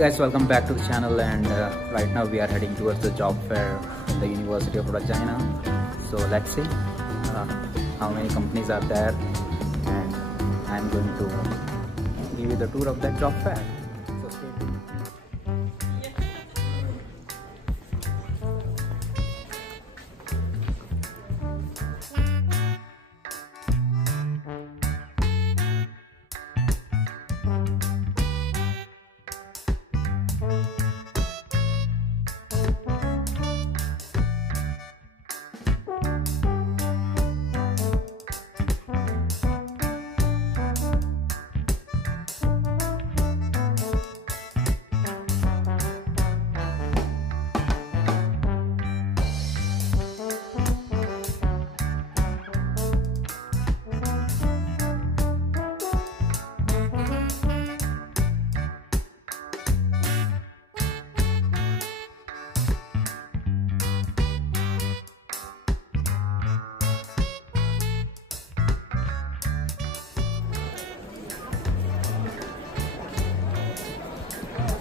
guys, welcome back to the channel, and right now we are heading towards the job fair from the University of Regina. So let's see how many companies are there, and I'm going to give you the tour of that job fair. So stay tuned.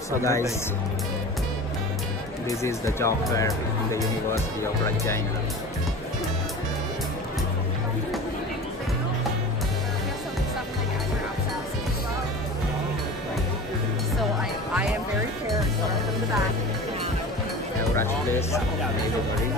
So guys, this is the job fair in the University of Regina. So I am very fair, starting from the back. Watch this, everybody.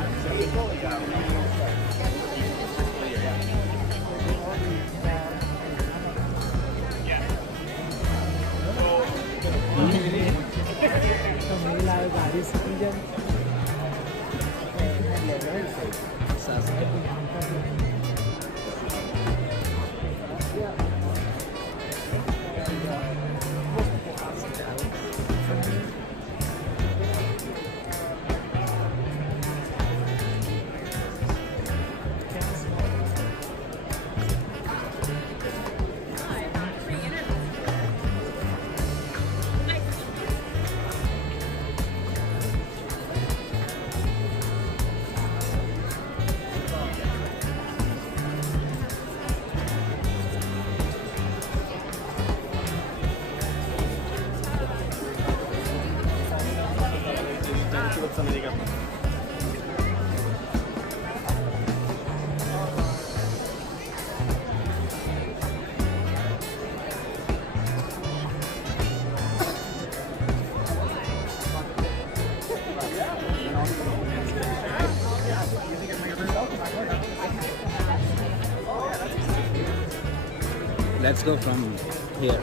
Let's go from here.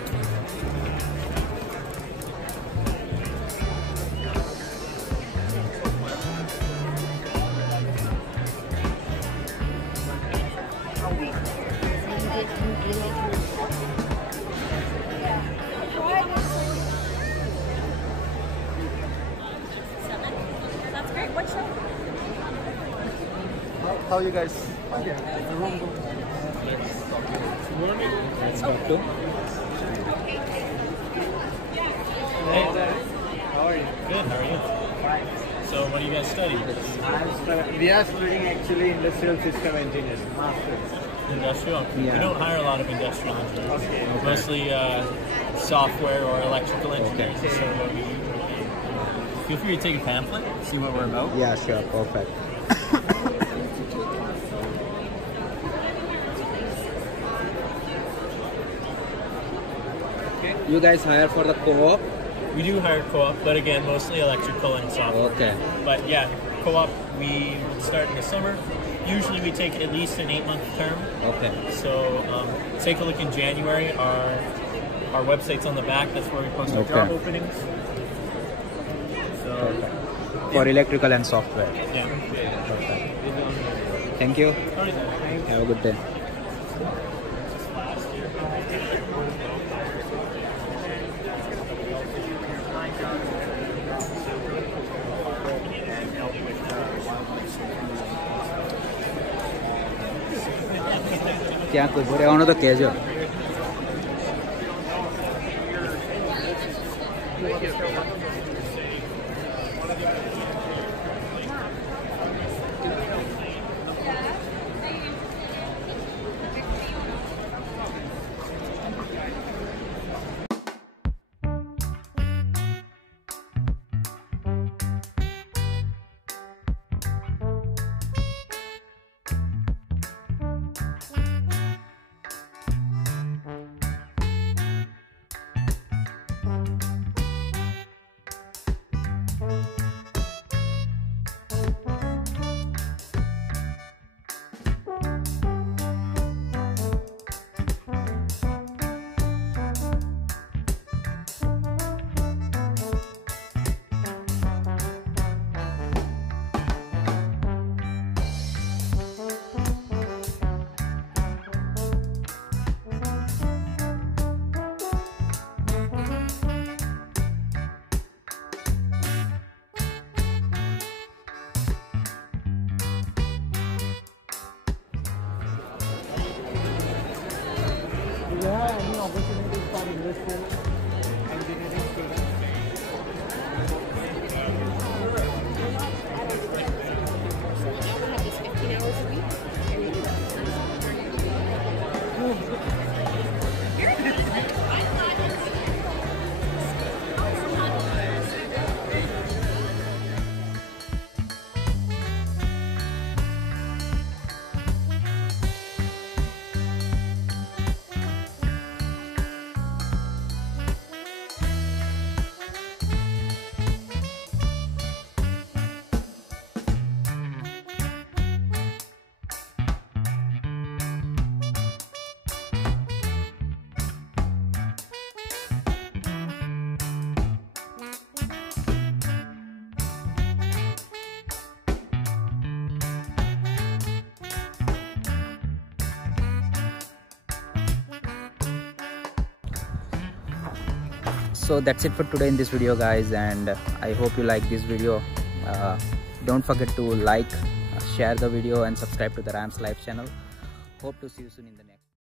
That's great. What show? How you guys? Let's go to. Hey, how are you? Good, how are you? So, what do you guys study? We are studying actually industrial system engineers. Industrial? Yeah. We don't hire a lot of industrial engineers. Okay. Mostly software or electrical engineers. Okay. So, feel free to take a pamphlet, see what we're about. Yeah, sure, perfect. You guys hire for the co-op? We do hire co-op, but again, mostly electrical and software. Okay. But yeah, co-op, we start in the summer. Usually we take at least an 8-month term. Okay. So take a look in January. Our website's on the back. That's where we post our Okay. job openings. So, For electrical and software. yeah. Perfect. Thank you. All right. Have a good day. क्या कोई बोले आने तो कहजो have any opportunities for industrial engineering students? I would have this 15 hours a week. And you do that. So that's it for today in this video, guys, and I hope you like this video. Don't forget to like, share the video and subscribe to the Rams Live channel. Hope to see you soon in the next